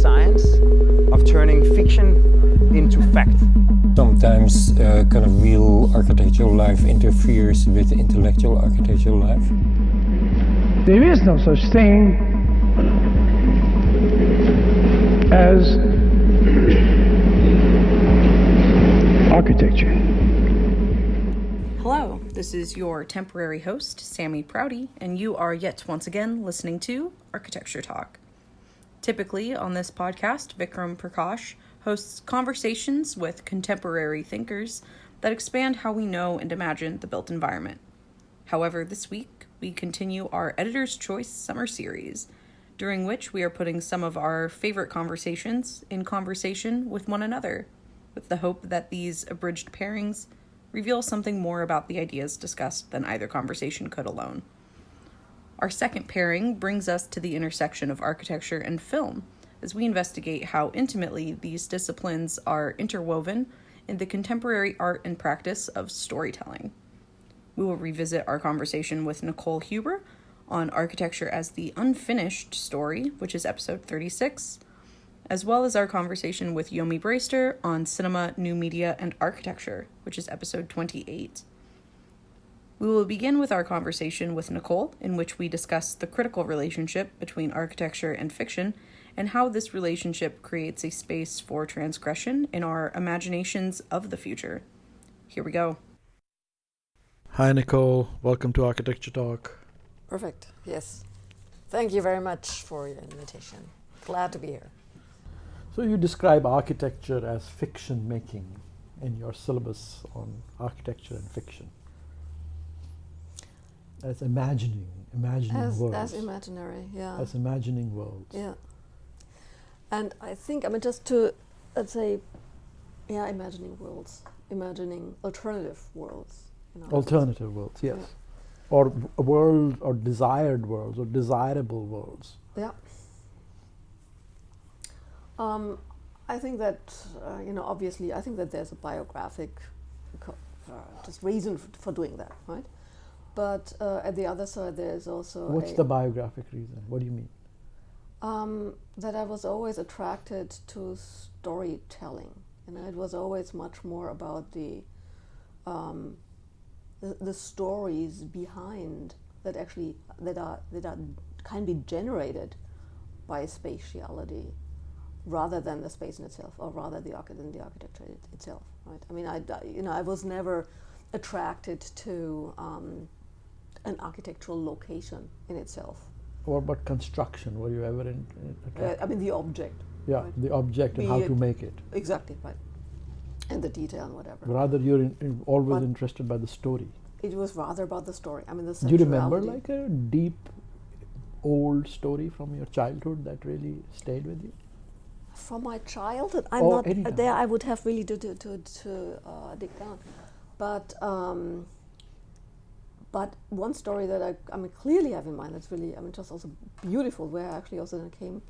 science of turning fiction into fact. Sometimes kind of real architectural life interferes with intellectual architectural life. There is no such thing as architecture. Hello, this is your temporary host, Sammy Prouty, and you are yet once again listening to Architecture Talk. Typically on this podcast, Vikram Prakash hosts conversations with contemporary thinkers that expand how we know and imagine the built environment. However, this week, we continue our Editor's Choice Summer Series, during which we are putting some of our favorite conversations in conversation with one another, with the hope that these abridged pairings reveal something more about the ideas discussed than either conversation could alone. Our second pairing brings us to the intersection of architecture and film, as we investigate how intimately these disciplines are interwoven in the contemporary art and practice of storytelling. We will revisit our conversation with Nicole Huber on architecture as the unfinished story, which is episode 36, as well as our conversation with Yomi Braester on cinema, new media, and architecture, which is episode 28. We will begin with our conversation with Nicole, in which we discuss the critical relationship between architecture and fiction, and how this relationship creates a space for transgression in our imaginations of the future. Here we go. Hi, Nicole. Welcome to Architecture Talk. Perfect. Yes. Thank you very much for your invitation. Glad to be here. So you describe architecture as fiction making in your syllabus on architecture and fiction. As imagining worlds. As imaginary, yeah. As imagining worlds. Yeah. And I think, just to, let's say, imagining worlds, imagining alternative worlds. Alternative worlds, yes. Yeah. Or a world, or desired worlds, or desirable worlds. Yeah. I think that, obviously, I think that there's a biographic just reason for doing that, right? But at the other side, there's also What's the biographic reason? What do you mean? That I was always attracted to storytelling. It was always much more about the stories behind that can be generated by spatiality, rather than the space in itself, or rather than the architecture itself. Right? I was never attracted to an architectural location in itself. What about construction? Were you ever in the object. Yeah, right? the object and how to make it. Exactly, right. And the detail and whatever. Rather, you're always interested by the story. It was rather about the story. The Do you remember like a deep, old story from your childhood that really stayed with you? From my childhood? Anytime. There I would have really to dig down. But one story that I clearly have in mind that's really just also beautiful, where I actually also came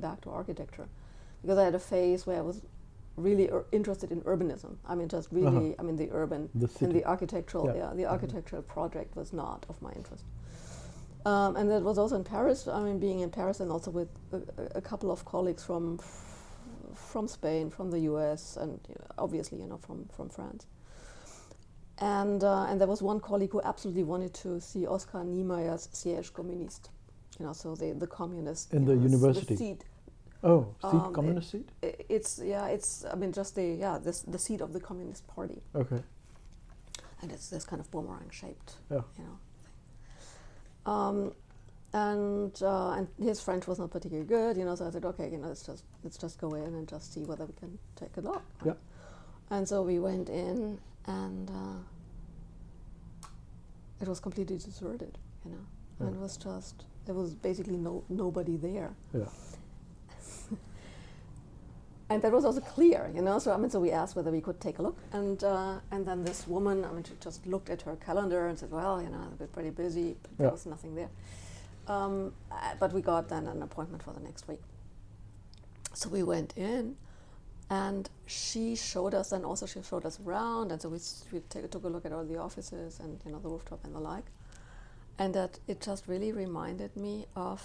back to architecture, because I had a phase where I was really interested in urbanism. The urban and the architectural. Yeah, the architectural project was not of my interest. And that was also in Paris. Being in Paris, and also with a couple of colleagues from Spain, from the US, and obviously from France. And there was one colleague who absolutely wanted to see Oscar Niemeyer's Siège Communiste. So the communist in the university. The seat. Oh, communist seat. It's the seat of the Communist Party. Okay. And it's this kind of boomerang shaped. Yeah. And his French was not particularly good. So I said, okay, let's just go in and just see whether we can take a look. Yeah. And so we went in. And it was completely deserted, Yeah. And there was basically nobody there. Yeah. And that was also clear, So we asked whether we could take a look, and then this woman, she just looked at her calendar and said, well, I've been pretty busy, but there was nothing there. But we got then an appointment for the next week. So we went in. And she showed us around, and so we took a look at all the offices and the rooftop and the like, and that it just really reminded me of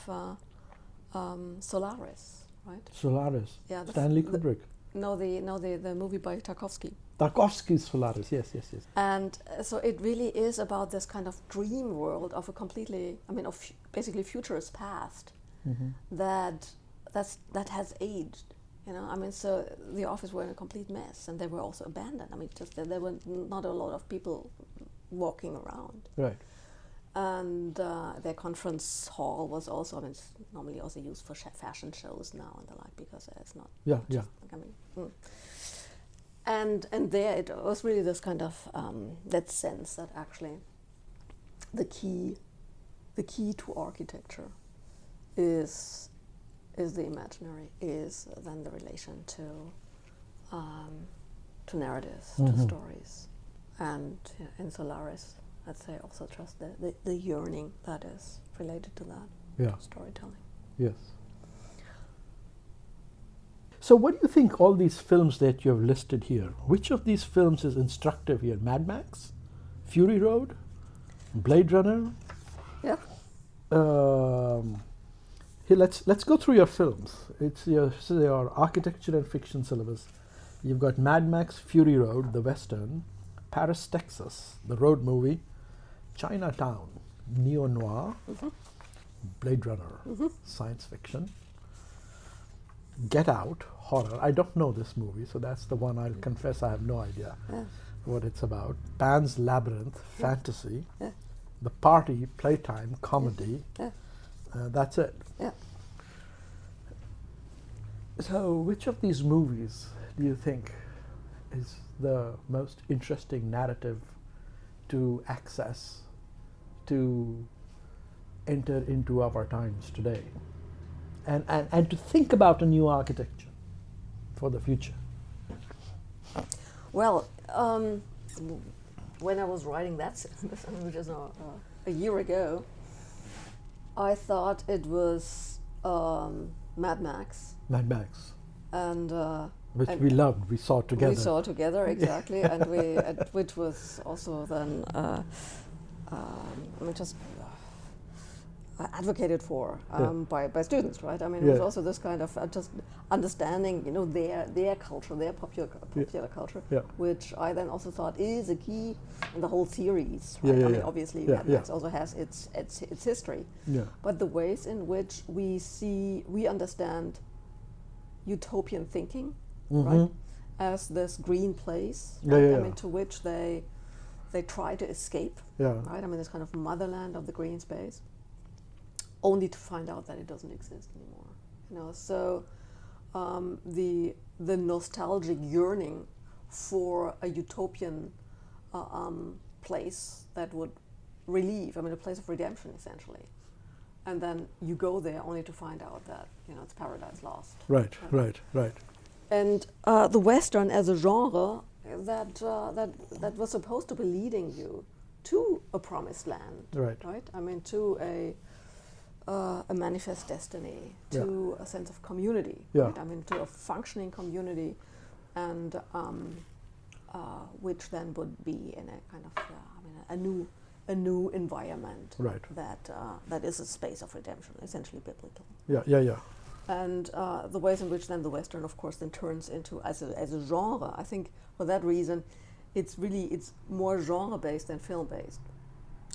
Solaris, right? Solaris. Yeah, Stanley Kubrick. The movie by Tarkovsky. Tarkovsky's Solaris. Yes. And so it really is about this kind of dream world of a completely, of basically futurist past that has aged. So the office were in a complete mess, and they were also abandoned. There were not a lot of people walking around. Right. And their conference hall was also, it's normally also used for fashion shows now and the like, because it's not. Yeah. And there it was really this kind of that sense that actually the key to architecture is the imaginary, is then the relation to narratives, to stories, and in Solaris, I'd say also just the yearning that is related to that, Yeah. storytelling. Yes. So what do you think all these films that you have listed here, which of these films is instructive here? Mad Max? Fury Road? Blade Runner? Yeah. Here, let's go through your films. It's your architecture and fiction syllabus. You've got Mad Max, Fury Road, the Western, Paris, Texas, the road movie, Chinatown, neo-noir, Blade Runner, science fiction, Get Out, horror. I don't know this movie, so that's the one I'll confess I have no idea what it's about. Pan's Labyrinth, fantasy, The Party, playtime, comedy. That's it. Yeah. So which of these movies do you think is the most interesting narrative to access, to enter into our times today, and to think about a new architecture for the future? Well, when I was writing that syllabus, which is now a year ago, I thought it was Mad Max. Mad Max, And which we loved, we saw together. We saw together, exactly, and which was also then just advocated for by students, right? It was also this kind of just understanding, their culture, their popular culture, which I then also thought is a key in the whole series. Right? Obviously, Mad Max also has its history, but the ways in which we understand utopian thinking, right, as this green place, to which they try to escape, right? This kind of motherland of the green space, only to find out that it doesn't exist anymore. So the nostalgic yearning for a utopian place that would relieve, a place of redemption, essentially. And then you go there only to find out that it's paradise lost. Right. And the Western as a genre that was supposed to be leading you to a promised land, Right. To a manifest destiny, to a sense of community, Yeah. right? To a functioning community, and which then would be in a kind of a new environment, Right. that is a space of redemption, essentially biblical. Yeah. And the ways in which then the Western, of course, then turns into as a genre. I think for that reason, it's more genre based than film based.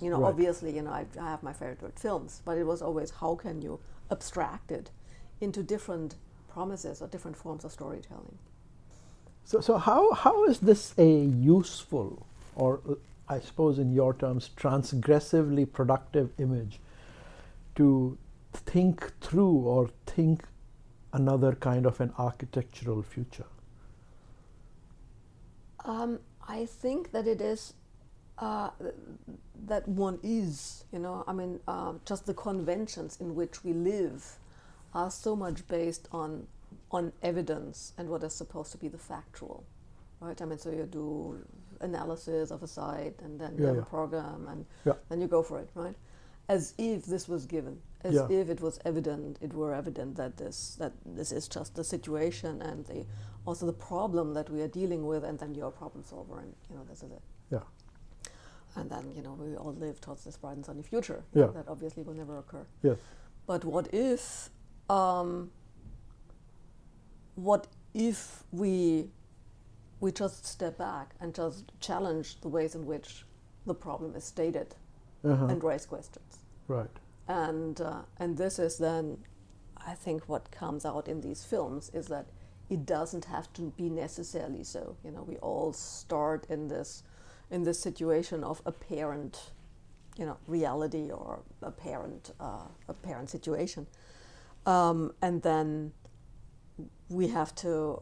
Right. Obviously, I have my favorite films, but it was always how can you abstract it into different promises or different forms of storytelling. So how is this a useful, or I suppose in your terms, transgressively productive image to think through or think another kind of an architectural future? I think that it is that one is, just the conventions in which we live are so much based on evidence and what is supposed to be the factual, right? So you do analysis of a site, and then you have a program, and then you go for it, right? As if this was given, as if it was evident, that this is just the situation and also the problem that we are dealing with, and then you're a problem solver, and this is it. Yeah. And then we all live towards this bright and sunny future. That obviously will never occur. Yes. But what if what if we just step back and just challenge the ways in which the problem is stated and raise questions. Right. And this is then, I think, what comes out in these films is that it doesn't have to be necessarily so. You know, we all start in this situation of apparent, you know, reality or apparent situation, and then we have to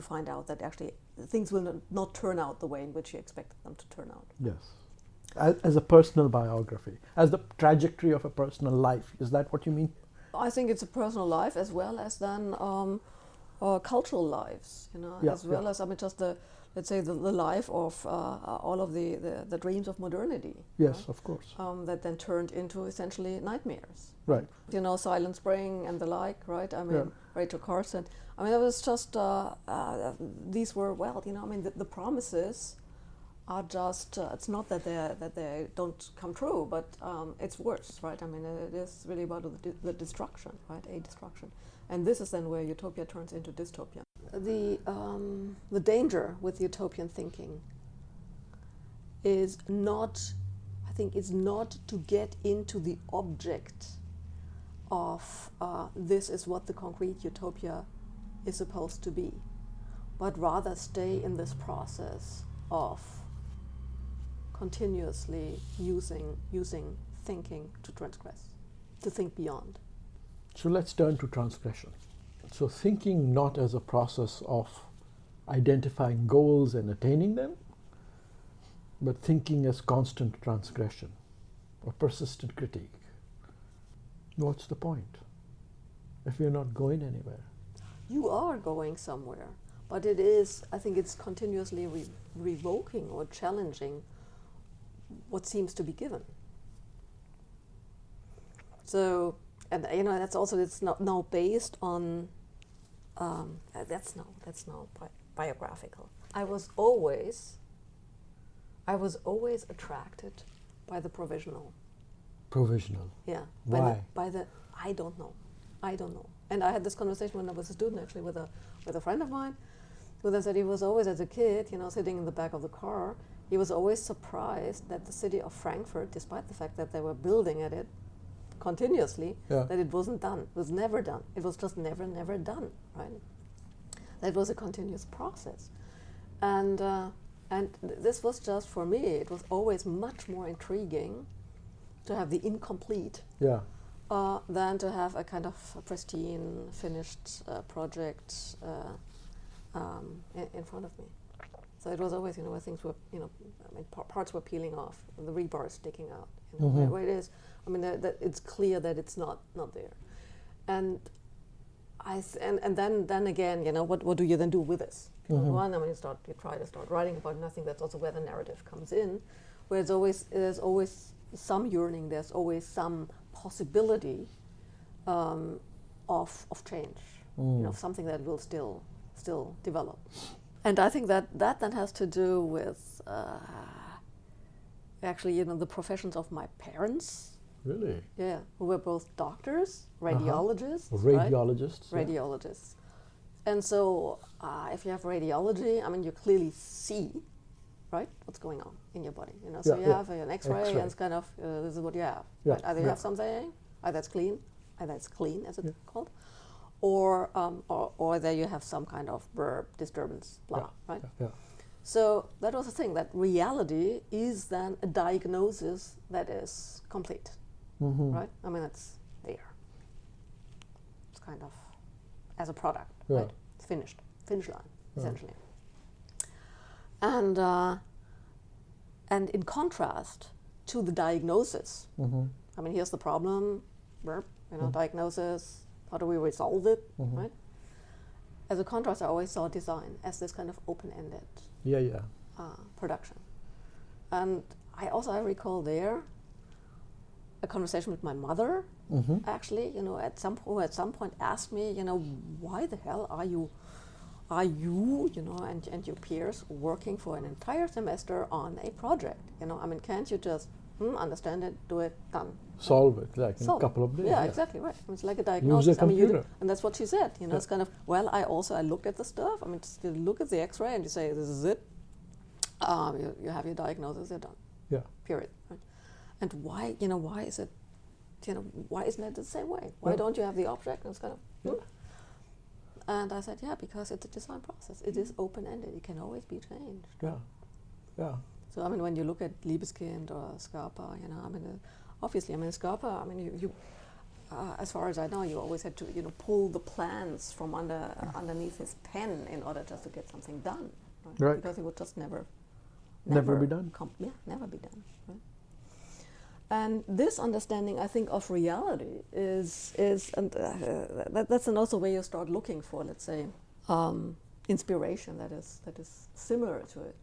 find out that actually things will not turn out the way in which you expected them to turn out. Yes. As a personal biography, as the trajectory of a personal life. Is that what you mean? I think it's a personal life as well as then cultural lives, you know, Yeah, as well as, I mean, just the life of all of the dreams of modernity. Yes, right? of course. That then turned into essentially nightmares. Right. You know, Silent Spring and the like, right? I mean, Yeah. Rachel Carson. I mean, it was just, these were, well, you know, I mean, the promises are just, it's not that they don't come true, but it's worse, right? I mean, it is really about the destruction, right? A destruction. And this is then where utopia turns into dystopia. The danger with utopian thinking is not, I think, is not to get into the object of this is what the concrete utopia is supposed to be, but rather stay in this process of continuously using thinking to transgress, to think beyond. So let's turn to transgression. So thinking not as a process of identifying goals and attaining them, but thinking as constant transgression or persistent critique. What's the point if you're not going anywhere? You are going somewhere, but it is, I think it's continuously revoking or challenging what seems to be given. So, and you know, that's also, it's not now based on, that's now biographical. I was always attracted by the provisional. Provisional. Yeah. Why? By the I don't know. And I had this conversation when I was a student, actually, with a friend of mine, who then said he was always, as a kid, you know, sitting in the back of the car, he was always surprised that the city of Frankfurt, despite the fact that they were building at it continuously, Yeah. that it wasn't done. It was never done. It was just never done, right? That was a continuous process. And this was just, for me, it was always much more intriguing to have the incomplete Yeah. than to have a kind of a pristine, finished project in front of me. So it was always, you know, where things were, you know, I mean, parts were peeling off, the rebar is sticking out. You know, where it is, I mean, that it's clear that it's not there. And and then again, you know, what do you then do with this? One, I mean, you try to start writing about nothing. That's also where the narrative comes in, where there's always some yearning, there's always some possibility of change, you know, something that will still develop. And I think that then has to do with actually, you know, the professions of my parents. Really? Yeah, who were both doctors, radiologists. Radiologists. Right? Radiologists. And so if you have radiology, I mean, you clearly see, right, what's going on in your body. You know, so you have an X-ray, and it's kind of this is what you have. Yeah. Right? Either you have something, either it's clean, as it's called, or there you have some kind of verb disturbance, blah, right? Yeah. So that was the thing, that reality is then a diagnosis that is complete, right? I mean, it's there. It's kind of as a product, right? It's finished, finish line, essentially. And in contrast to the diagnosis, I mean, here's the problem, verb, you know, diagnosis, how do we resolve it, right? As a contrast, I always saw design as this kind of open-ended production. And I recall there a conversation with my mother, actually, you know, who at some point asked me, you know, why the hell are you, you know, and your peers working for an entire semester on a project? You know, I mean, can't you just understand it, do it, done. Solve it like in a Solve it. couple of days. Yeah, exactly right. It's like a diagnosis. Use a computer. And that's what she said. It's kind of, well, I looked at the stuff. Just you look at the X-ray and you say, this is it. You have your diagnosis. You're done. Yeah. Period. Right? And why? Why is it? Why isn't it the same way? Why Yeah. don't you have the object? And it's kind of. And I said, yeah, because it's a design process. It is open-ended. It can always be changed. Yeah. Yeah. So when you look at Liebeskind or Scarpa, obviously, Scarpa, you as far as I know, you always had to, pull the plans from underneath his pen in order just to get something done, Right. Because it would just never Never be done. Never be done, right? And this understanding, I think, of reality is that's also where you start looking for, let's say, inspiration that is similar to it.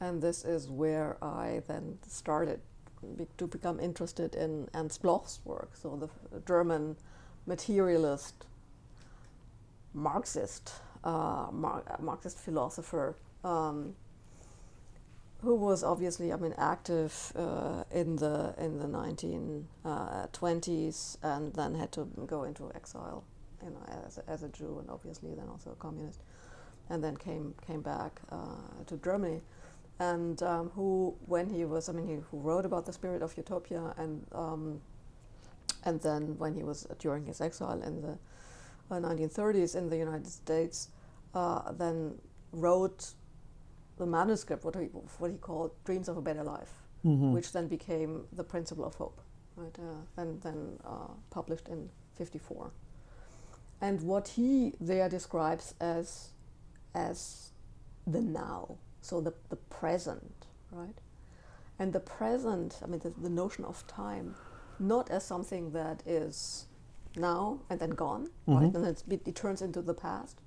And this is where I then started to become interested in Ernst Bloch's work, so the German materialist, Marxist philosopher, who was obviously, active in the 1920s, and then had to go into exile, as a Jew, and obviously then also a communist, and then came back to Germany. And who, when he was, who wrote about the spirit of utopia, and then when he was during his exile in the 1930s in the United States, then wrote the manuscript, what he called Dreams of a Better Life, which then became the Principle of Hope, right? And then published in '54. And what he there describes as the now. So the present, right? And the present, the notion of time, not as something that is now and then gone, right? And it turns into the past.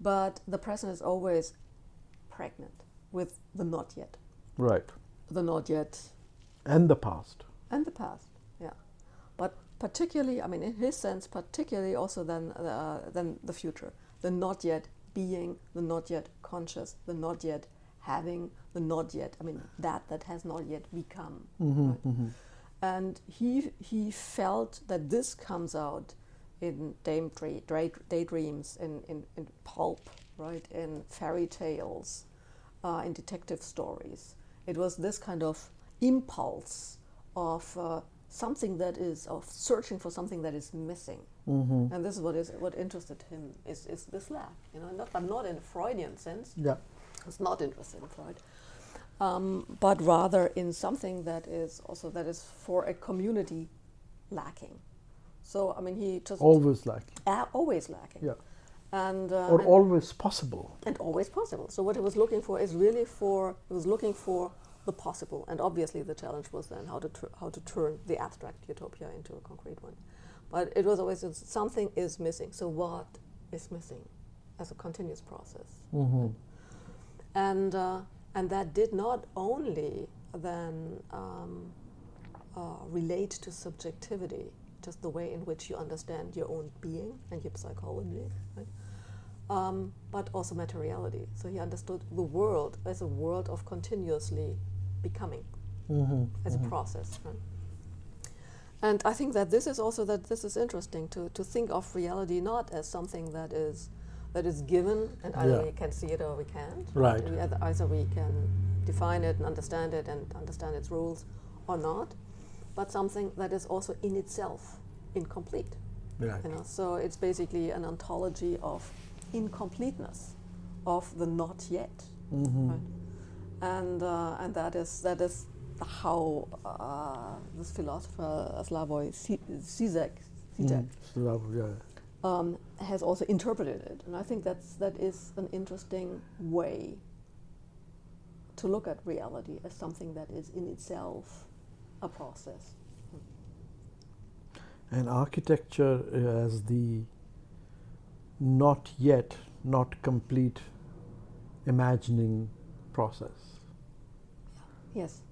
But the present is always pregnant with the not yet. Right. The not yet. And the past. And the past, yeah. But particularly, in his sense, particularly also then the future. The not yet being, the not yet conscious, the not yet having, the not yet, that has not yet become. Right? And he felt that this comes out in daydreams, in pulp, right, in fairy tales, in detective stories. It was this kind of impulse of something that is, of searching for something that is missing. And this is what interested him, is this lack. I'm not in a Freudian sense. Yeah. I was not interested in Freud. But rather in something that is for a community lacking. So he just Always lacking. Always lacking. Yeah. And always possible. And always possible. So what he was looking for is really he was looking for the possible, and obviously the challenge was then how to turn the abstract utopia into a concrete one. But it was always something is missing. So what is missing as a continuous process? And that did not only then relate to subjectivity, just the way in which you understand your own being and your psychology, right? But also materiality. So he understood the world as a world of continuously becoming, as a process. Right? And I think that this is interesting to think of reality not as something that is given, and either we can see it or we can't. Right. Either we can define it and understand its rules, or not, but something that is also in itself incomplete. Right. So it's basically an ontology of incompleteness, of the not yet. Right? And that is how this philosopher Slavoj Zizek has also interpreted it, and I think that is an interesting way to look at reality as something that is in itself a process. And architecture as the not yet, not complete imagining process. Yes.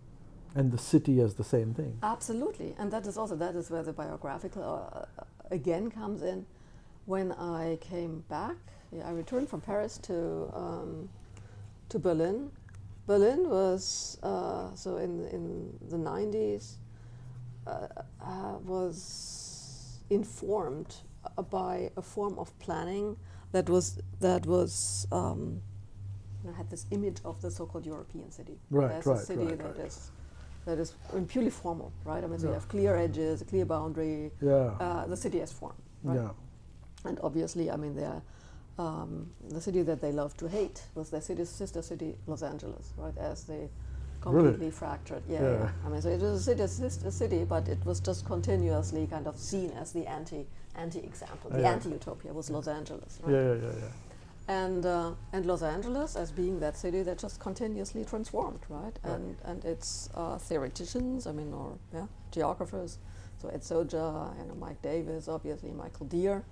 And the city as the same thing. Absolutely, and that is where the biographical again comes in. When I came back, I returned from Paris to Berlin, Berlin was so in the 90s was informed by a form of planning that had this image of the so-called European city. Right, As right, a city right, that right. is purely formal, right? I mean, so you Yeah. have clear edges, a clear boundary. Yeah. The city as form, right? Yeah. And obviously, I mean, the city that they loved to hate was their sister city, Los Angeles, right? As they completely fractured. Yeah, Yeah. yeah. I mean, so it was a sister city, but it was just continuously kind of seen as the anti-example. The Yeah. anti-utopia was Los Angeles, right? Yeah. And Los Angeles, as being that city that just continuously transformed, right? And its theoreticians, I mean, or geographers, so Ed Soja, Mike Davis, obviously Michael Deere,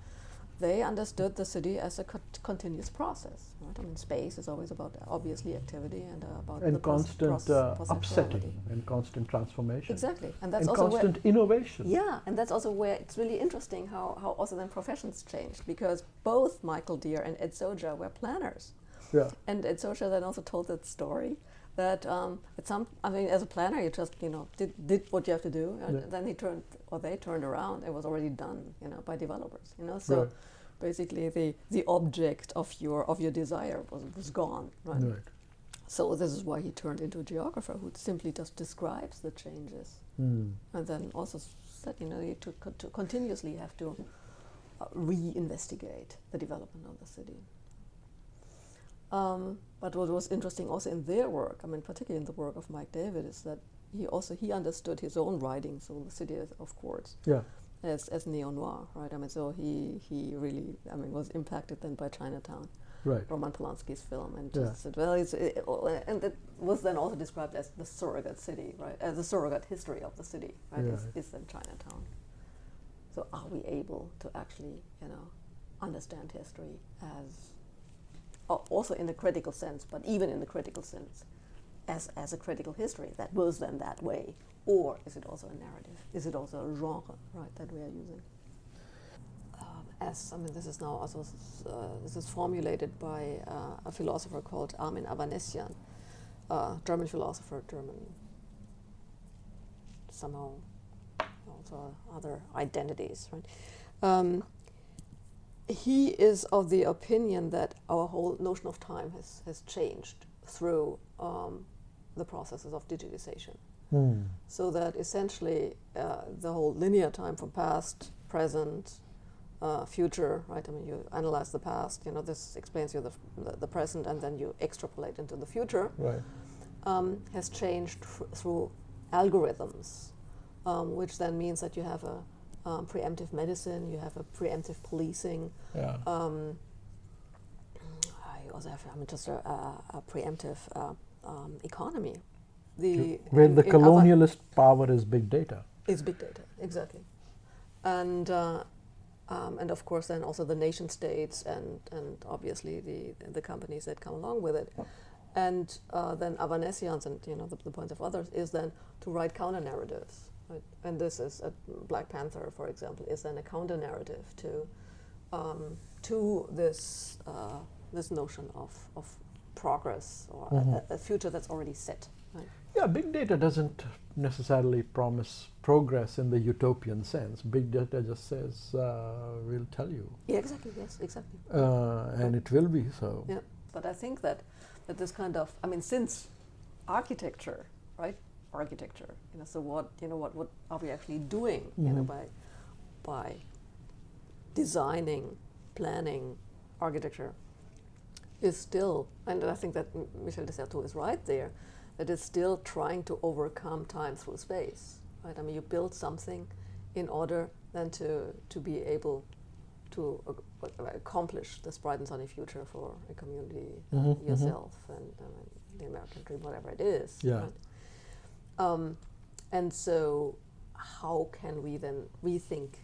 they understood the city as a continuous process, right? I mean, space is always about obviously activity and about And the constant potentiality. upsetting and constant transformation. Exactly, and that's And also constant innovation. yeah, and that's also where it's really interesting how also then professions changed, because both Michael Deere and Ed Soja were planners. Yeah. And Ed Soja then also told that story that as a planner, you just did what you have to do, and then they turned around. It was already done, by developers. So Right. basically the object of your desire was gone, right? Right. So this is why he turned into a geographer who simply just describes the changes, and then also said, you to continuously have to re-investigate the development of the city. But what was interesting also in their work, I mean, particularly in the work of Mike David, is that he understood his own writing, so the city, of course, Yeah. as neo-noir, right? I mean, so he really, I mean, was impacted then by Chinatown, Right. Roman Polanski's film, and Yeah. just said, well, and it was then also described as the surrogate city, right? As the surrogate history of the city, right? Yeah. Is then Chinatown. So are we able to actually, understand history as also in a critical sense, but even in the critical sense, as a critical history that was then that way, or is it also a narrative? Is it also a genre, right, that we are using? This is now also this is formulated by a philosopher called Armin Avanesian, German philosopher, somehow also other identities, right? He is of the opinion that our whole notion of time has changed through the processes of digitization. So that essentially the whole linear time from past, present, future, right? I mean, you analyze the past, this explains you the present, and then you extrapolate into the future, Right. has changed through algorithms, which then means that you have a preemptive medicine, you have a preemptive policing, Yeah. you also have just a preemptive economy. Where the in colonialist power is big data. It's big data, exactly. And of course then also the nation states and obviously the companies that come along with it. And then Avanesians and the point of others is then to write counter narratives. Right? And this is Black Panther, for example, is then a counter narrative to this notion of progress or a future that's already set. Right? Yeah, big data doesn't necessarily promise progress in the utopian sense. Big data just says, we'll tell you. Yeah, exactly, yes, exactly. And it will be so. Yeah, but I think that this kind of, I mean, since architecture, right? Architecture, so what are we actually doing, by designing, planning architecture is still, and I think that Michel de Certeau is right there, that it's still trying to overcome time through space, right? I mean, you build something in order then to be able to accomplish this bright and sunny future for a community, yourself, and the American dream, whatever it is. Yeah. Right? And so, how can we then rethink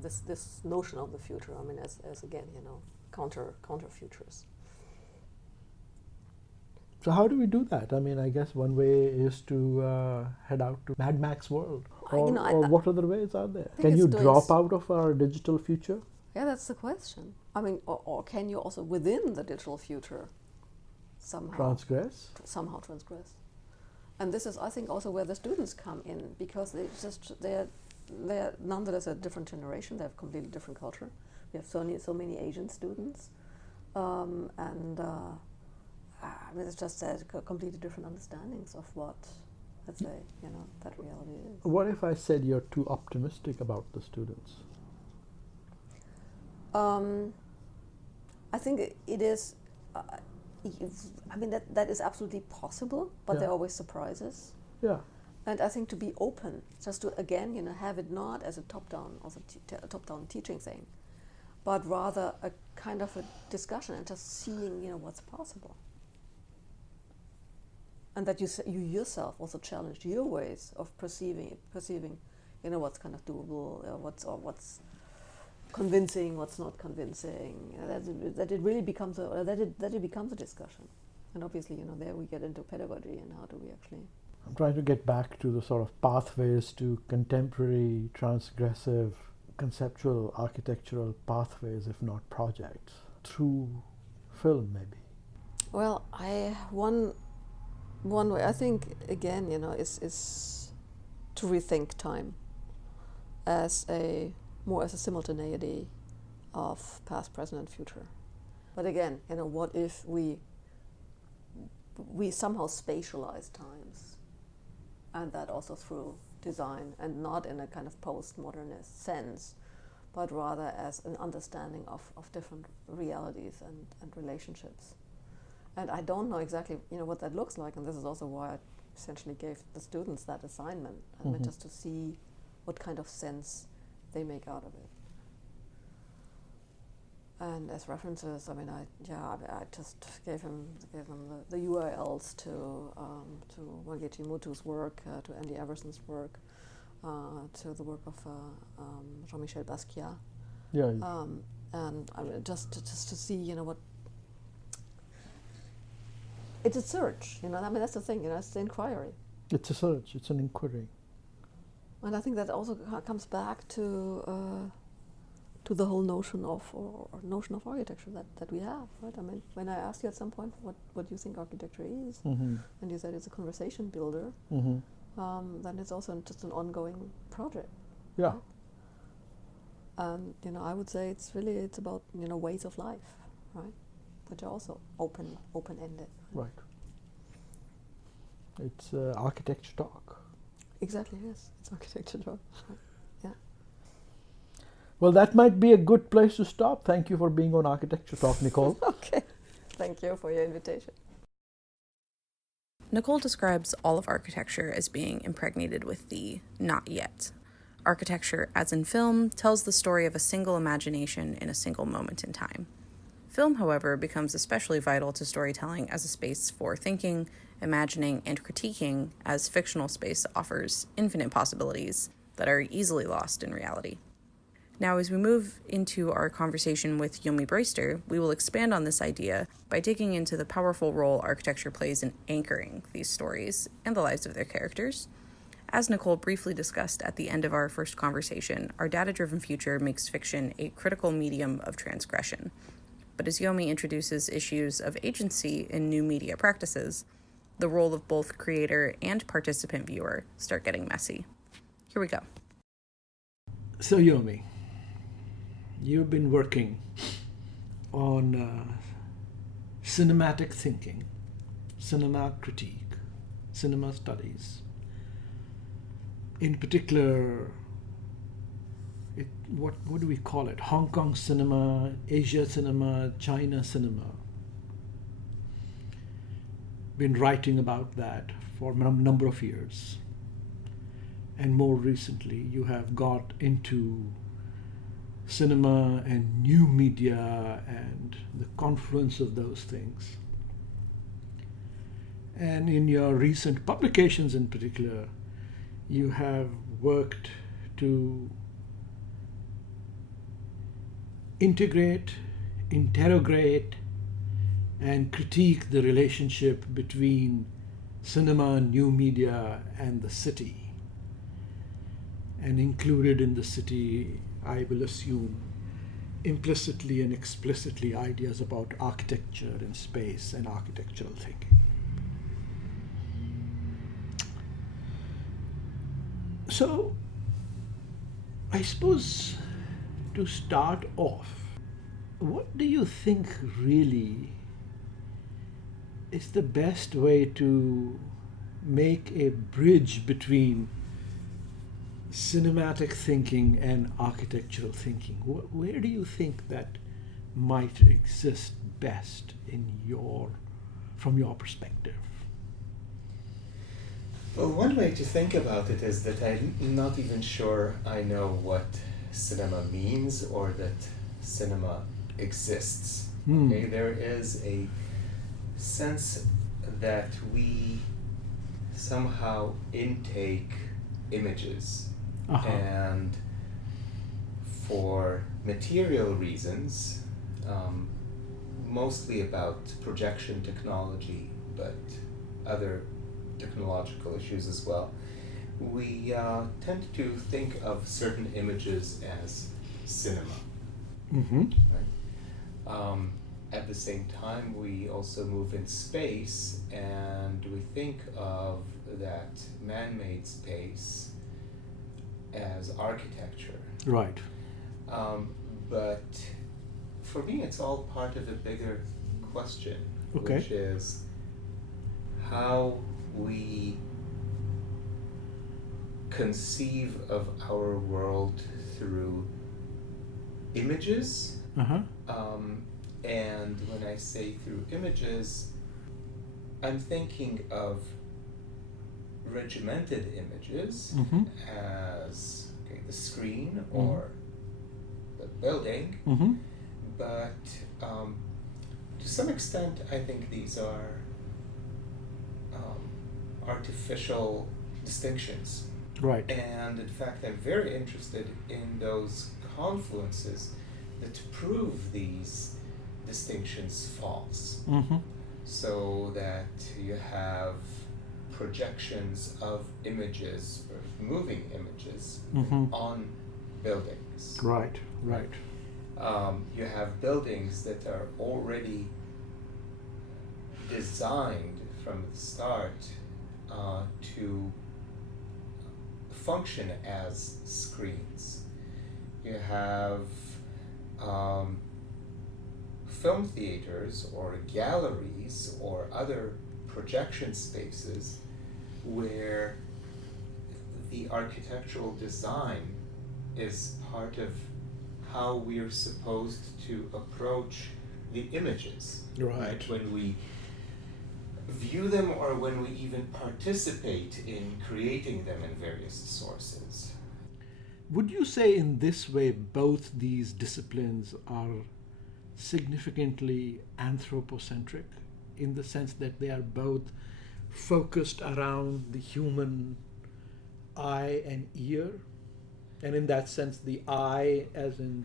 this notion of the future? I mean, as again, counter futures. So how do we do that? I mean, I guess one way is to head out to Mad Max world. Or what other ways are there? Can you drop out of our digital future? Yeah, that's the question. I mean, or can you also within the digital future somehow Transgress? transgress. And this is, I think, also where the students come in, because they're nonetheless a different generation. They have completely different culture. We have so many Asian students, I mean, it's just that completely different understandings of what, let's say, that reality is. What if I said you're too optimistic about the students? I think it is. I mean, that is absolutely possible, but there are always surprises. Yeah. And I think to be open, just to again, have it not as a top-down, top-down teaching thing, but rather a kind of a discussion and just seeing, what's possible. And that you yourself also challenge your ways of perceiving, what's kind of doable, what's convincing, what's not convincing. That it really becomes that it becomes a discussion. And obviously, there we get into pedagogy and how do we actually. I'm trying to get back to the sort of pathways to contemporary, transgressive, conceptual, architectural pathways, if not projects, through film, maybe. Well, one way I think again, is to rethink time as more as a simultaneity of past, present, and future. But again, what if we somehow spatialize times, and that also through design, and not in a kind of postmodernist sense, but rather as an understanding of different realities and relationships. And I don't know exactly, what that looks like, and this is also why I essentially gave the students that assignment, I mean, just to see what kind of sense they make out of it. And as references, I mean, I just gave them the URLs to Wangechi Mutu's work, to Andy Everson's work, to the work of Jean-Michel Basquiat. Yeah. And I mean, just to see, what. It's a search, I mean, that's the thing, it's the inquiry. It's a search, it's an inquiry. And I think that also comes back to the whole notion of architecture that we have, right? I mean, when I asked you at some point what you think architecture is, and you said it's a conversation builder, then it's also just an ongoing project. Yeah. Right? And I would say it's about ways of life, right? Which are also open-ended. Right. It's architecture talk. Exactly, yes. It's architecture talk. Right. Yeah. Well, that might be a good place to stop. Thank you for being on Architecture Talk, Nicole. Okay. Thank you for your invitation. Nicole describes all of architecture as being impregnated with the not yet. Architecture, as in film, tells the story of a single imagination in a single moment in time. Film, however, becomes especially vital to storytelling as a space for thinking, imagining, and critiquing, as fictional space offers infinite possibilities that are easily lost in reality. Now, as we move into our conversation with Yomi Braester, we will expand on this idea by digging into the powerful role architecture plays in anchoring these stories and the lives of their characters. As Nicole briefly discussed at the end of our first conversation, our data-driven future makes fiction a critical medium of transgression. But as Yomi introduces issues of agency in new media practices, the role of both creator and participant viewer start getting messy. Here we go. So, Yomi, you've been working on cinematic thinking, cinema critique, cinema studies. In particular, what do we call it? Hong Kong cinema, Asia cinema, China cinema. Been writing about that for a number of years. And more recently, you have got into cinema and new media and the confluence of those things. And in your recent publications in particular, you have worked to integrate, interrogate, and critique the relationship between cinema, new media, and the city. And included in the city, I will assume, implicitly and explicitly ideas about architecture and space and architectural thinking. So, I suppose to start off, what do you think really is the best way to make a bridge between cinematic thinking and architectural thinking? Where do you think that might exist best from your perspective? Well, one way to think about it is that I'm not even sure I know what cinema means or that cinema exists. Okay, there is a sense that we somehow intake images, and for material reasons, mostly about projection technology, but other technological issues as well, we tend to think of certain images as cinema. Right? At the same time, we also move in space, and we think of that man-made space as architecture. Right. But for me, it's all part of a bigger question, which is how we conceive of our world through images. And when I say through images, I'm thinking of regimented images as the screen or the building, but to some extent I think these are artificial distinctions. Right. And in fact, I'm very interested in those confluences that prove these distinctions false. So that you have projections of images, or moving images, on buildings. Right, right. You have buildings that are already designed from the start to function as screens. You have film theaters or galleries or other projection spaces where the architectural design is part of how we are supposed to approach the images. Right. When we view them or when we even participate in creating them in various sources. Would you say in this way both these disciplines are significantly anthropocentric, in the sense that they are both focused around the human eye and ear, and in that sense the eye as in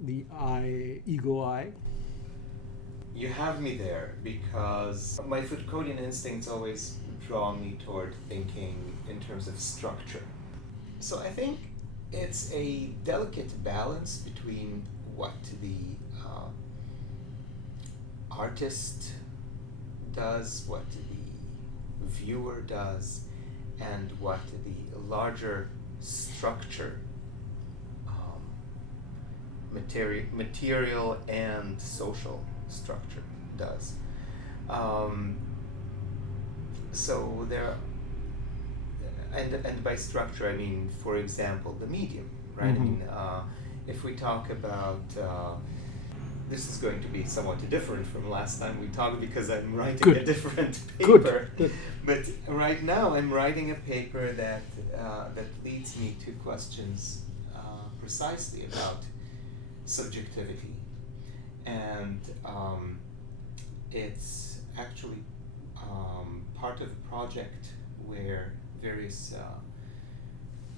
the eye, ego eye? You have me there because my Foucauldian instincts always draw me toward thinking in terms of structure. So I think it's a delicate balance between what the artist does, what the viewer does, and what the larger structure, material and social structure does. So there, and by structure I mean, for example, the medium, right? I mean, if we talk about this is going to be somewhat different from last time we talked because I'm writing a different paper. Good. But right now I'm writing a paper that that leads me to questions precisely about subjectivity, and it's actually part of a project where various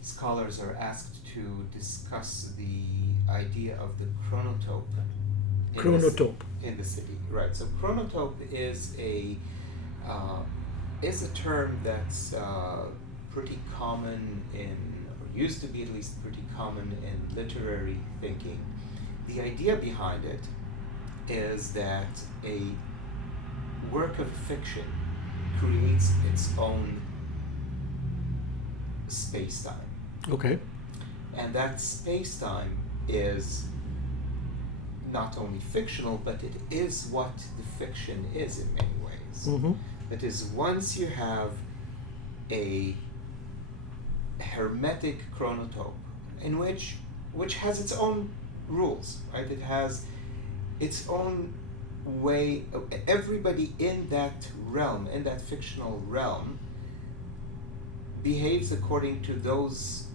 scholars are asked to discuss the idea of the chronotope. In the city, right? So chronotope is a term that's pretty common in, or used to be at least pretty common in literary thinking, the idea behind it is that a work of fiction creates its own space-time. Okay. And that space-time is not only fictional, but it is what the fiction is in many ways. Mm-hmm. That is, once you have a hermetic chronotope in which has its own rules, right? It has its own way. Everybody in that realm, in that fictional realm, behaves according to those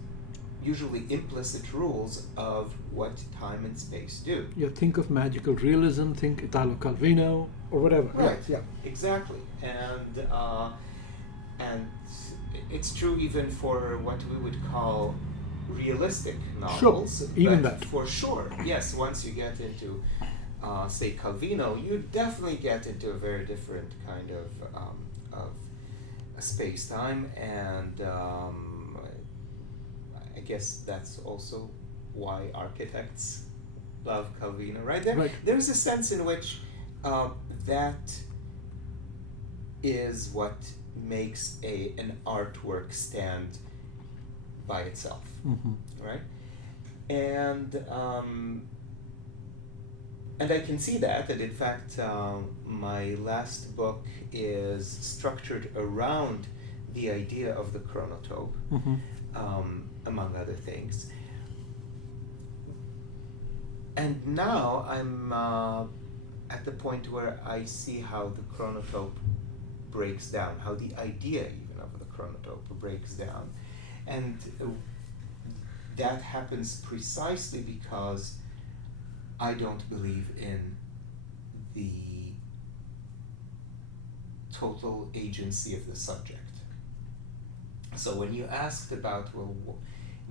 usually implicit rules of what time and space do. You think of magical realism, think Italo Calvino, or whatever. Right. Yeah. Exactly. And it's true even for what we would call realistic novels. Sure, even but that. For sure. Yes, once you get into, say, Calvino, you definitely get into a very different kind of a space-time, and I guess that's also why architects love Calvino, right? Right. There's a sense in which that is what makes an artwork stand by itself, Mm-hmm. right? And I can see that, and in fact, my last book is structured around the idea of the chronotope, Mm-hmm. among other things. And now I'm at the point where I see how the chronotope breaks down, how the idea even of the chronotope breaks down. And that happens precisely because I don't believe in the total agency of the subject. So when you asked about, well,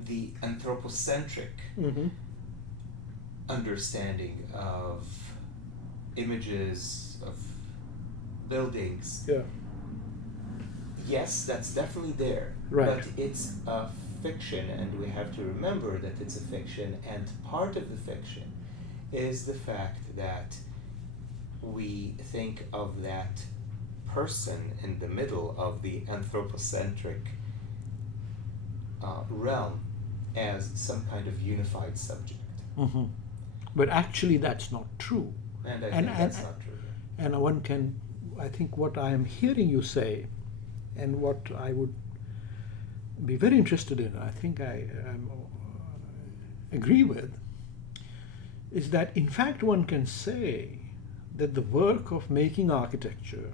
the anthropocentric Mm-hmm. understanding of images, of buildings, Yeah. yes, that's definitely there. Right. But it's a fiction, and we have to remember that it's a fiction, and part of the fiction is the fact that we think of that person in the middle of the anthropocentric realm as some kind of unified subject. Mm-hmm. But actually that's not true. And I think that's not true. And one can, I think what I am hearing you say, and what I would be very interested in, I think I agree with, is that in fact one can say that the work of making architecture,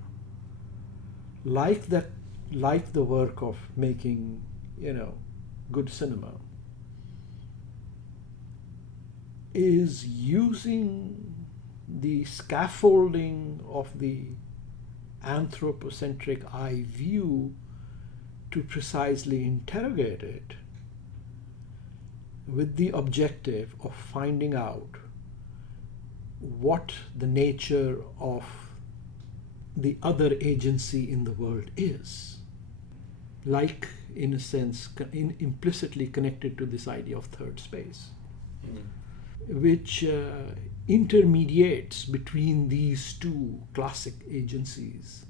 like the work of making, good cinema, is using the scaffolding of the anthropocentric eye view to precisely interrogate it with the objective of finding out what the nature of the other agency in the world is, like in a sense implicitly connected to this idea of third space, which intermediates between these two classic agencies,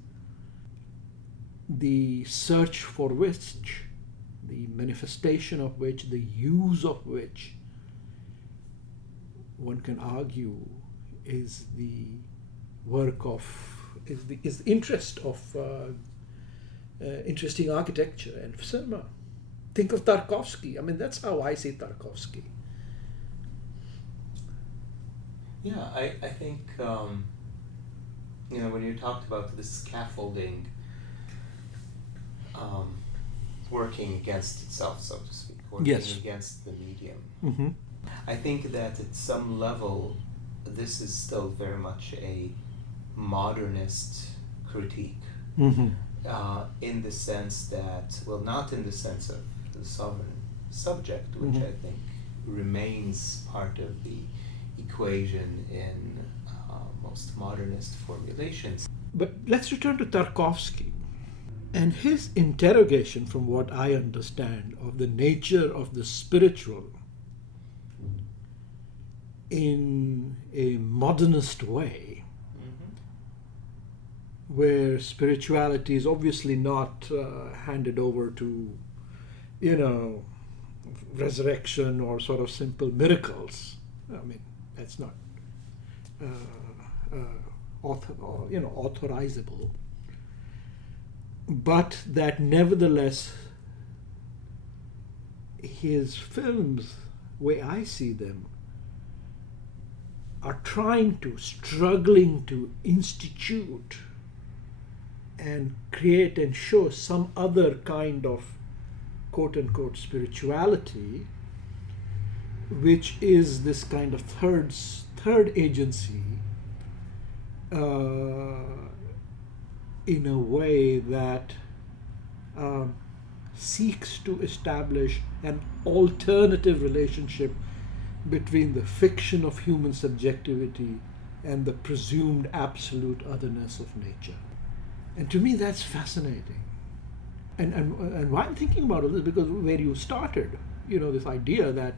the search for which, the manifestation of which, the use of which, one can argue is the work of, is the interest of interesting architecture and cinema. Think of Tarkovsky. I mean, that's how I see Tarkovsky. Yeah, I think, when you talked about the scaffolding working against itself, so to speak, working Yes. against the medium, Mm-hmm. I think that at some level, this is still very much a modernist critique, Mm-hmm. in the sense that, well, not in the sense of the sovereign subject, which Mhm. I think remains part of the equation in most modernist formulations. But let's return to Tarkovsky and his interrogation, from what I understand, of the nature of the spiritual in a modernist way, Mm-hmm. where spirituality is obviously not handed over to, resurrection or sort of simple miracles. I mean, that's not authorizable. But that nevertheless, his films, way I see them, are struggling to institute and create and show some other kind of quote unquote spirituality, which is this kind of third agency, in a way that seeks to establish an alternative relationship between the fiction of human subjectivity and the presumed absolute otherness of nature. And to me, that's fascinating. And why I'm thinking about it is because where you started, this idea that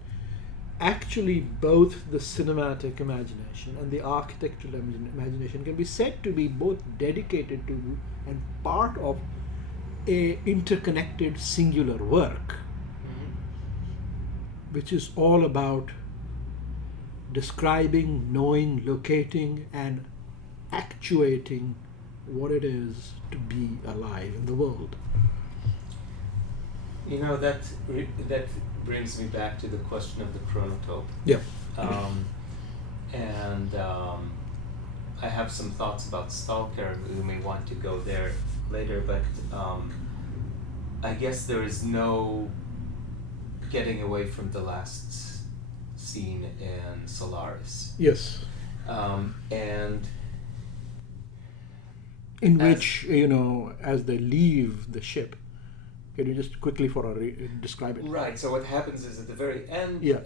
actually both the cinematic imagination and the architectural imagination can be said to be both dedicated to and part of a interconnected singular work, which is all about describing, knowing, locating, and actuating what it is to be alive in the world. That brings me back to the question of the chronotope. Yeah. I have some thoughts about Stalker. We may want to go there later, but I guess there is no getting away from the last scene in Solaris. Yes. And in which, as they leave the ship, can you just quickly describe it? Right. So what happens is at the very end, Yeah.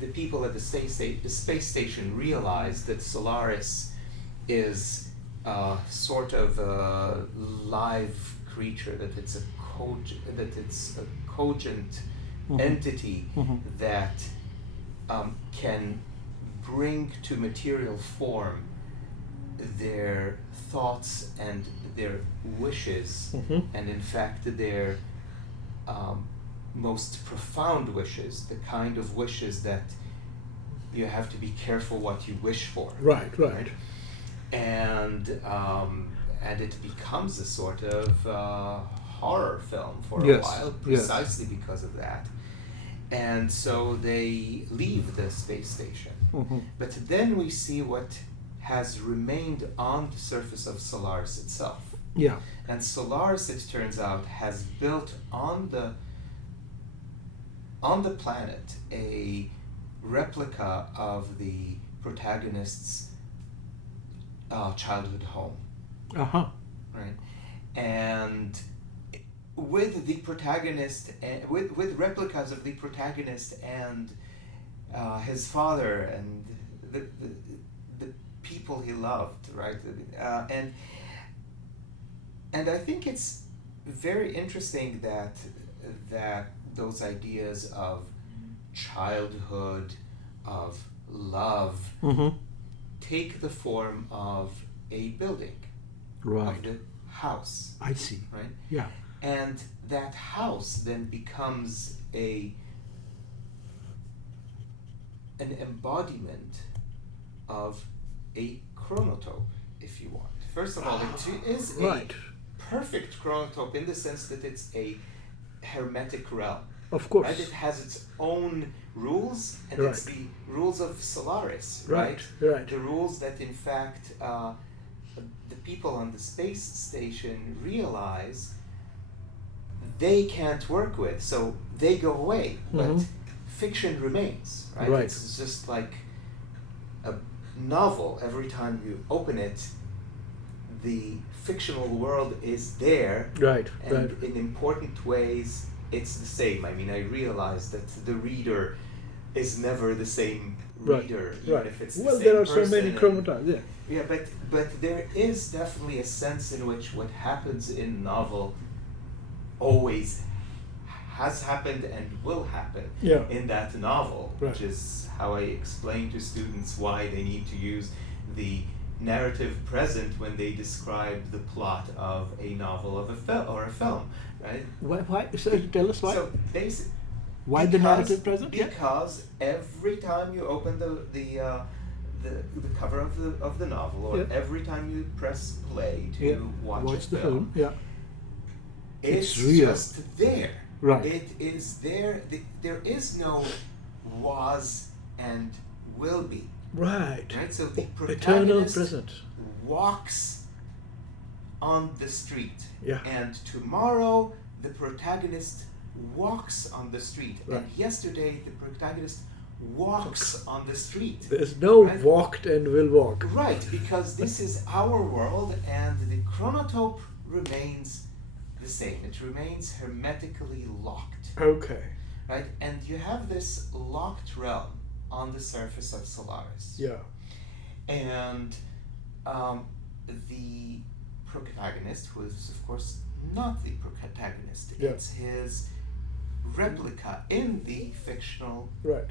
The people at the space station realize that Solaris is sort of a live creature, that it's a cogent entity that can bring to material form their thoughts and their wishes, and in fact their most profound wishes, the kind of wishes that you have to be careful what you wish for. Right. And it becomes a sort of horror film for a Yes, while, yes. precisely because of that. And so they leave the space station. But then we see what has remained on the surface of Solaris itself. Yeah. And Solaris, it turns out, has built on the planet a replica of the protagonist's childhood home. Right? And with the protagonist, with replicas of the protagonist and his father and the people he loved, right? And I think it's very interesting that those ideas of childhood, of love, take the form of a building, Right. of the house, I see. right? Yeah. And that house then becomes an embodiment of a chronotope, if you want. First of all, it is Right. a perfect chronotope in the sense that it's a hermetic realm. Of course. Right? It has its own rules, and Right. it's the rules of Solaris, Right. The rules that, in fact, the people on the space station realize they can't work with, so they go away. But fiction remains, right? Right. It's just like a novel. Every time you open it, the fictional world is there, Right. and Right. in important ways it's the same. I mean, I realize that the reader is never the same reader, even Right. if it's the Well, same there are so person many and- chromatides. Yeah. Yeah, but there is definitely a sense in which what happens in novel always has happened and will happen Yeah. in that novel, Right. which is how I explain to students why they need to use the narrative present when they describe the plot of a novel of a film or a film, right? Why? So tell us why. So Why the narrative present? Yeah. Because every time you open the cover of the novel, or Yeah. every time you press play to Yeah. watch a the film. Yeah. it's real. just there. Right. It is there. There is no was and will be. Right. Right. So the Eternal protagonist present. walks on the street, Yeah. and tomorrow the protagonist walks on the street, Right. and yesterday the protagonist walks on the street. There's no Right. walked and will walk. Right, because this is our world, and the chronotope remains the same. It remains hermetically locked, Okay. right? And you have this locked realm on the surface of Solaris. Yeah. And the protagonist, who is of course not the protagonist, Yeah. it's his replica in the fictional Right.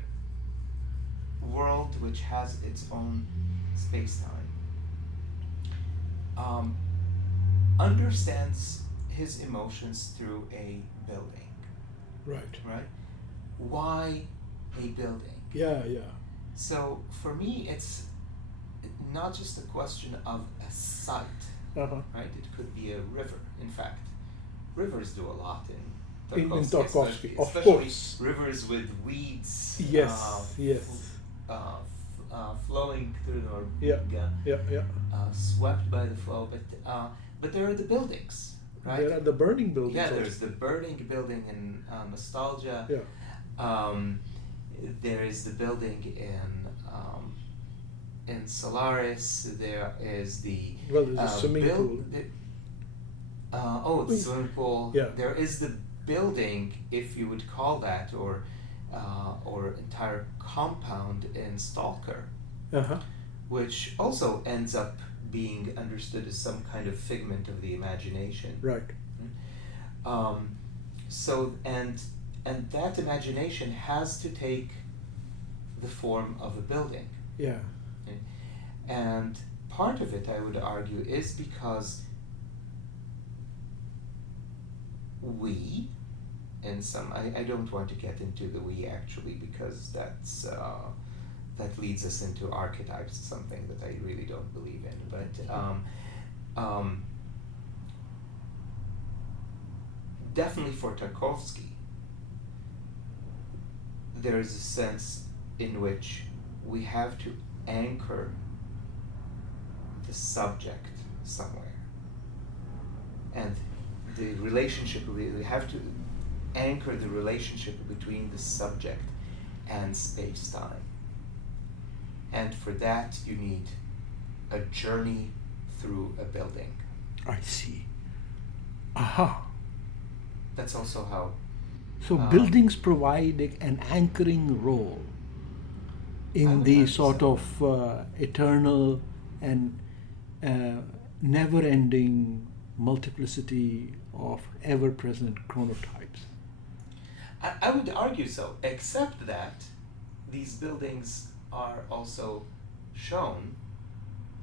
world, which has its own space-time, understands his emotions through a building, Right. right? Why a building? Yeah. Yeah. So for me, it's not just a question of a site, Uh-huh. right? It could be a river. In fact, rivers do a lot in In Tarkovsky, Tarkovsky, of especially course. rivers with weeds. Yes, yes. Flowing through or Yeah. being Yeah. swept by the flow, but there are the buildings, right? There are the burning buildings. Yeah, also. there's the burning building in Nostalgia. Yeah. There is the building in Solaris. There is the Well, there's a swimming pool. the swimming pool. Yeah. There is the building, if you would call that, or entire compound in Stalker, Uh-huh. which also ends up being understood as some kind of figment of the imagination. Right. So and that imagination has to take the form of a building. Yeah. And part of it, I would argue, is because we, in some, I don't want to get into the we actually, because that leads us into archetypes, something that I really don't believe in. But definitely for Tarkovsky, there is a sense in which we have to anchor the subject somewhere, and the relationship, we have to anchor the relationship between the subject and space-time, and for that you need a journey through a building. I see. Aha. That's also how So buildings provide an anchoring role I in would the argue sort so. of eternal and never-ending multiplicity of ever-present chronotypes. I would argue so, except that these buildings are also shown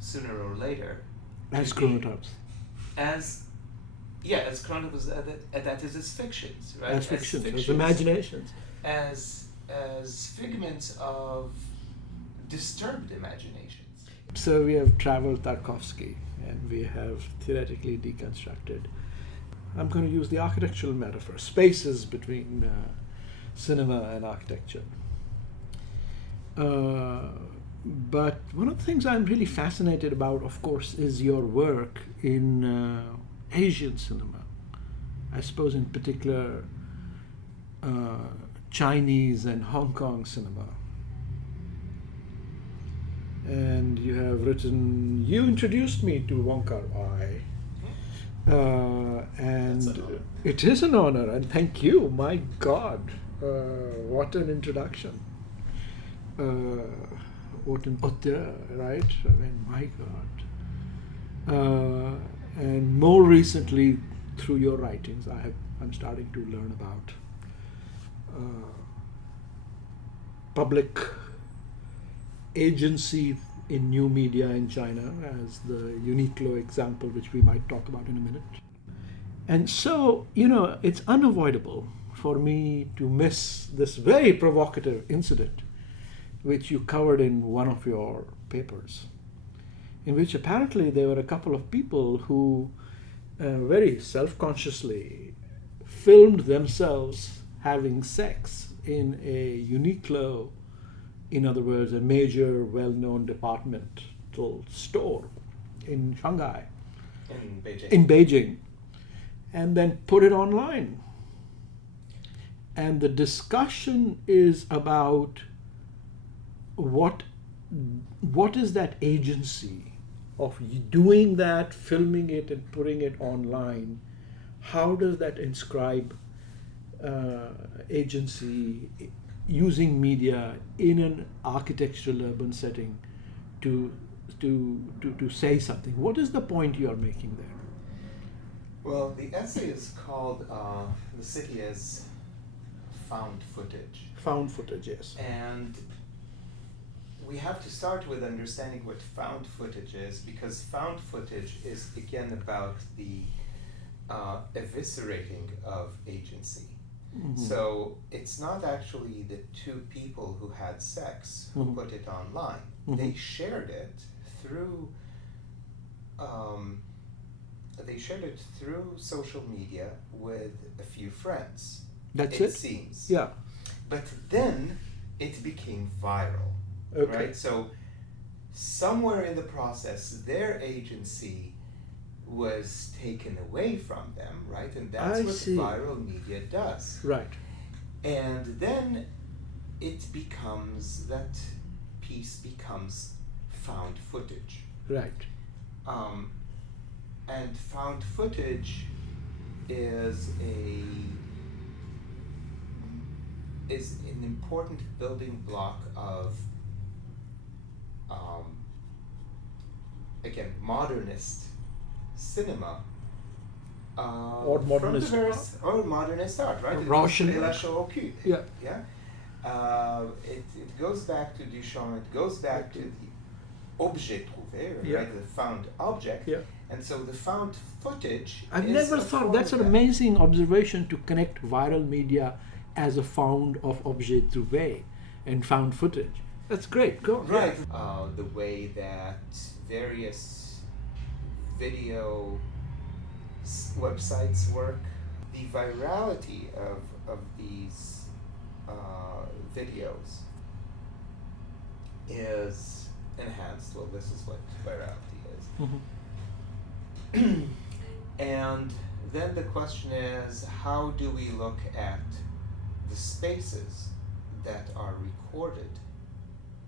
sooner or later As to be- chronotypes. as chronicles that is as fictions, right? As fictions, as imaginations. as figments of disturbed imaginations. So we have traveled Tarkovsky and we have theoretically deconstructed. I'm going to use the architectural metaphor, spaces between cinema and architecture. But one of the things I'm really fascinated about, of course, is your work in Asian cinema. I suppose in particular Chinese and Hong Kong cinema. And you have written, you introduced me to Wong Kar-wai. And That's an honor. it is an honor, and thank you, my God. What an introduction. What an auteur, right? I mean, my God. And more recently, through your writings, I'm starting to learn about public agency in new media in China, as the Uniqlo example, which we might talk about in a minute. And so, it's unavoidable for me to miss this very provocative incident, which you covered in one of your papers, in which apparently there were a couple of people who very self-consciously filmed themselves having sex in a Uniqlo, in other words, a major well-known departmental store in Shanghai, in Beijing, and then put it online. And the discussion is about what is that agency of doing that, filming it and putting it online. How does that inscribe agency using media in an architectural urban setting to say something? What is the point you are making there? Well, the essay is called The City as Found Footage. Found footage, yes. And we have to start with understanding what found footage is, because found footage is again about the eviscerating of agency. Mm-hmm. So it's not actually the two people who had sex who put it online. Mm-hmm. They shared it through social media with a few friends. That's it? It seems. Yeah. But then it became viral. Okay. Right? So somewhere in the process, their agency was taken away from them, right? And that's what viral media does. Right. And then that piece becomes found footage. Right. And found footage is an important building block of again, modernist cinema, or modernist art. Or modernist art, right? Yeah. Yeah. It goes back to Duchamp. It goes back to the objet trouvé, right? The found object. Yeah. And so the found footage. I've never thought that's an amazing observation, to connect viral media as a found of objet trouvé and found footage. That's great. Go on. Right. The way that various video websites work, the virality of these videos is enhanced. Well, this is what virality is. Mm-hmm. And then the question is, how do we look at the spaces that are recorded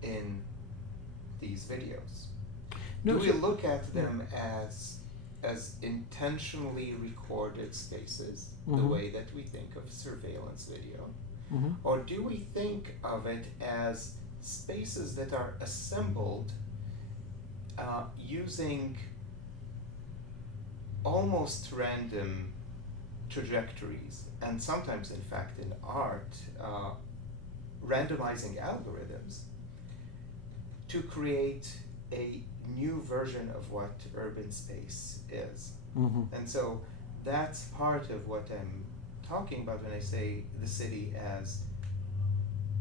in these videos? Do we look at them as intentionally recorded spaces, the way that we think of surveillance video? Or do we think of it as spaces that are assembled using almost random trajectories, and sometimes, in fact, in art, randomizing algorithms to create a new version of what urban space is? And so that's part of what I'm talking about when I say the city as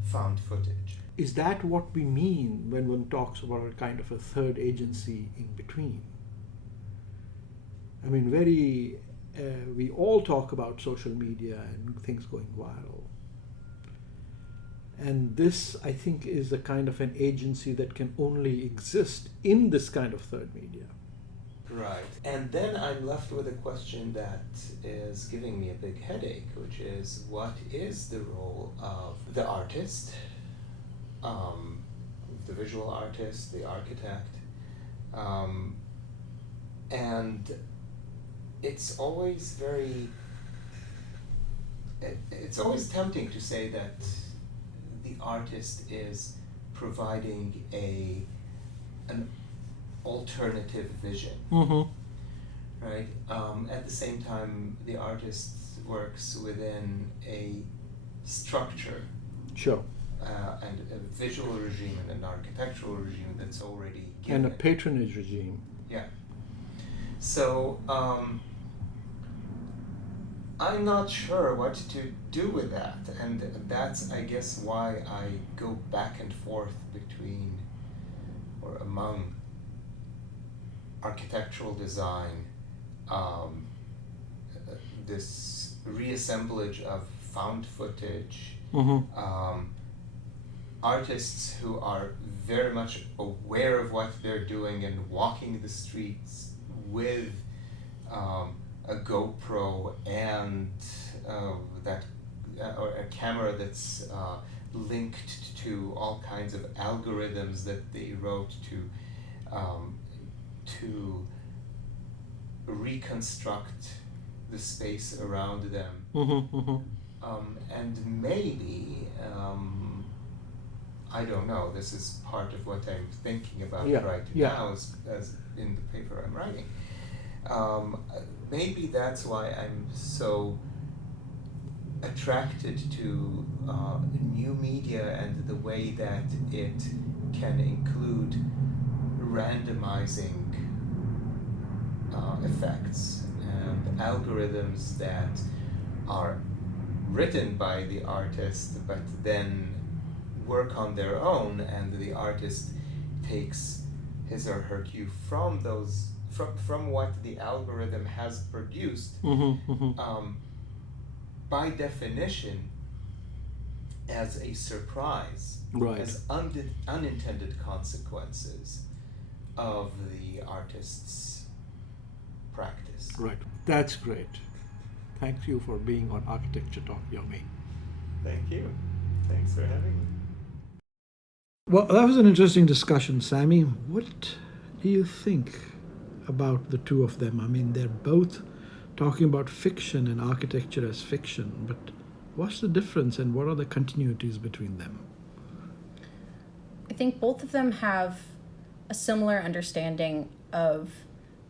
found footage. Is that what we mean when one talks about a kind of a third agency in between? I mean, we all talk about social media and things going viral. And this, I think, is a kind of an agency that can only exist in this kind of third media. Right. And then I'm left with a question that is giving me a big headache, which is, what is the role of the artist, the visual artist, the architect? And it's always tempting to say that the artist is providing an alternative vision, right? At the same time, the artist works within a structure Sure. and a visual regime and an architectural regime that's already given. And a patronage regime. Yeah. So I'm not sure what to do with that, and that's, I guess, why I go back and forth between or among architectural design, this reassemblage of found footage, artists who are very much aware of what they're doing and walking the streets with a GoPro and that or a camera that's linked to all kinds of algorithms that they wrote to reconstruct the space around them. And maybe I don't know. This is part of what I'm thinking about now, as in the paper I'm writing. Maybe that's why I'm so attracted to new media and the way that it can include randomizing effects and algorithms that are written by the artist but then work on their own, and the artist takes his or her cue from those from what the algorithm has produced, by definition as a surprise, as unintended consequences of the artist's practice. Right. That's great. Thank you for being on Architecture Talk, Yomi. Thank you. Thanks for having me. Well, that was an interesting discussion, Sammy. What do you think about the two of them? I mean, they're both talking about fiction and architecture as fiction, but what's the difference and what are the continuities between them? I think both of them have a similar understanding of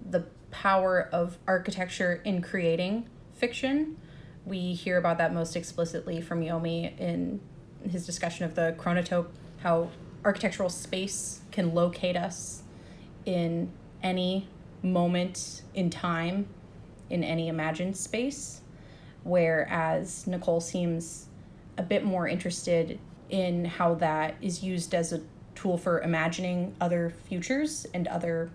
the power of architecture in creating fiction. We hear about that most explicitly from Yomi in his discussion of the chronotope, how architectural space can locate us in any moment in time, in any imagined space, whereas Nicole seems a bit more interested in how that is used as a tool for imagining other futures and other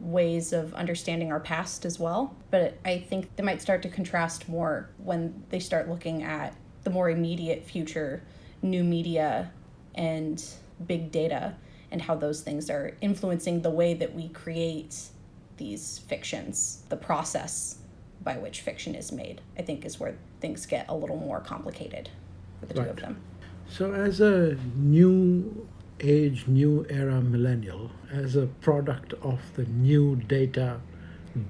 ways of understanding our past as well. But I think they might start to contrast more when they start looking at the more immediate future, new media and big data, and how those things are influencing the way that we create these fictions. The process by which fiction is made, I think, is where things get a little more complicated for the two of them. So as a new age, new era millennial, as a product of the new data,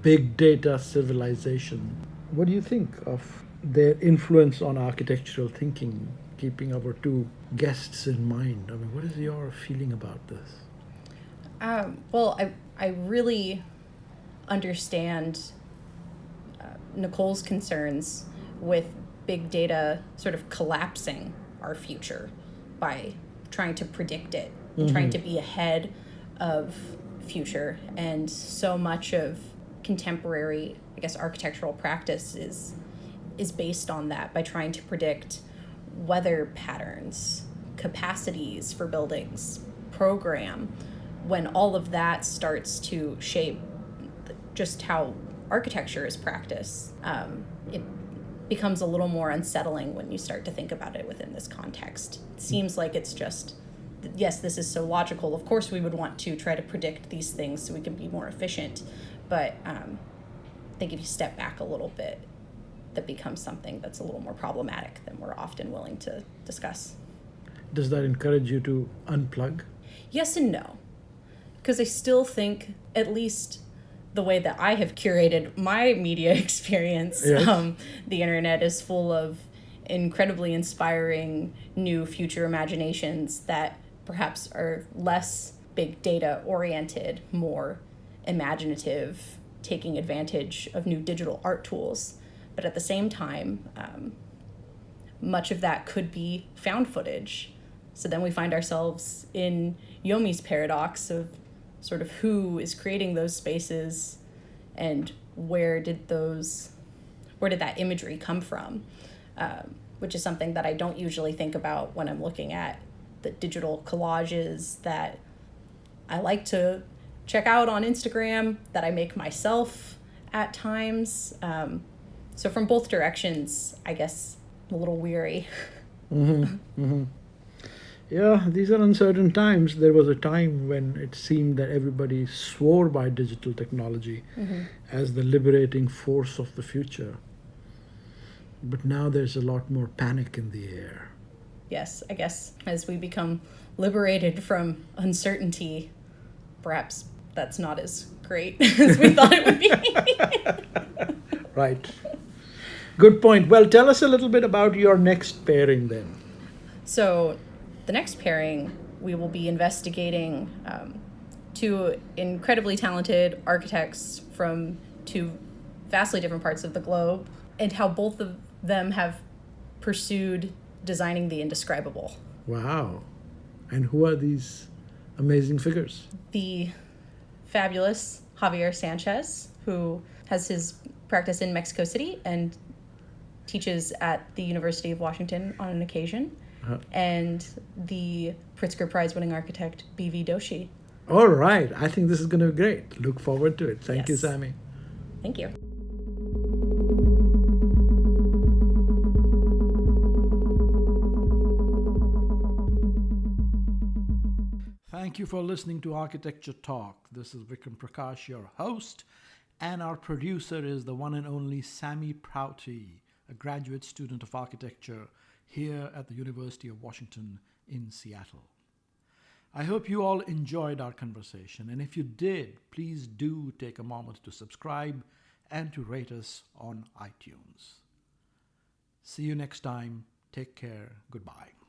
big data civilization, what do you think of their influence on architectural thinking, keeping our two guests in mind? I mean, what is your feeling about this? Well, I really understand Nicole's concerns with big data sort of collapsing our future by trying to predict it, and trying to be ahead of future. And so much of contemporary, I guess, architectural practice is based on that, by trying to predict weather patterns, capacities for buildings, program, when all of that starts to shape just how architecture is practiced. It becomes a little more unsettling when you start to think about it within this context. It seems like it's just, yes, this is so logical. Of course, we would want to try to predict these things so we can be more efficient. But I think if you step back a little bit, that becomes something that's a little more problematic than we're often willing to discuss. Does that encourage you to unplug? Yes and no. Because I still think, at least the way that I have curated my media experience, Yes. The internet is full of incredibly inspiring new future imaginations that perhaps are less big data oriented, more imaginative, taking advantage of new digital art tools. But at the same time, much of that could be found footage. So then we find ourselves in Yomi's paradox of sort of who is creating those spaces and where did that imagery come from, which is something that I don't usually think about when I'm looking at the digital collages that I like to check out on Instagram, that I make myself at times. So from both directions, I guess I'm a little weary. Yeah, these are uncertain times. There was a time when it seemed that everybody swore by digital technology as the liberating force of the future. But now there's a lot more panic in the air. Yes, I guess as we become liberated from uncertainty, perhaps that's not as great as we thought it would be. Right. Good point. Well, tell us a little bit about your next pairing then. So the next pairing, we will be investigating two incredibly talented architects from two vastly different parts of the globe and how both of them have pursued designing the indescribable. Wow. And who are these amazing figures? The fabulous Javier Sanchez, who has his practice in Mexico City and teaches at the University of Washington on an occasion, and the Pritzker Prize-winning architect B.V. Doshi. All right. I think this is going to be great. Look forward to it. Thank you, Yes. Sammy. Thank you. Thank you for listening to Architecture Talk. This is Vikram Prakash, your host, and our producer is the one and only Sammy Prouty, a graduate student of architecture here at the University of Washington in Seattle. I hope you all enjoyed our conversation, and if you did, please do take a moment to subscribe and to rate us on iTunes. See you next time. Take care. Goodbye.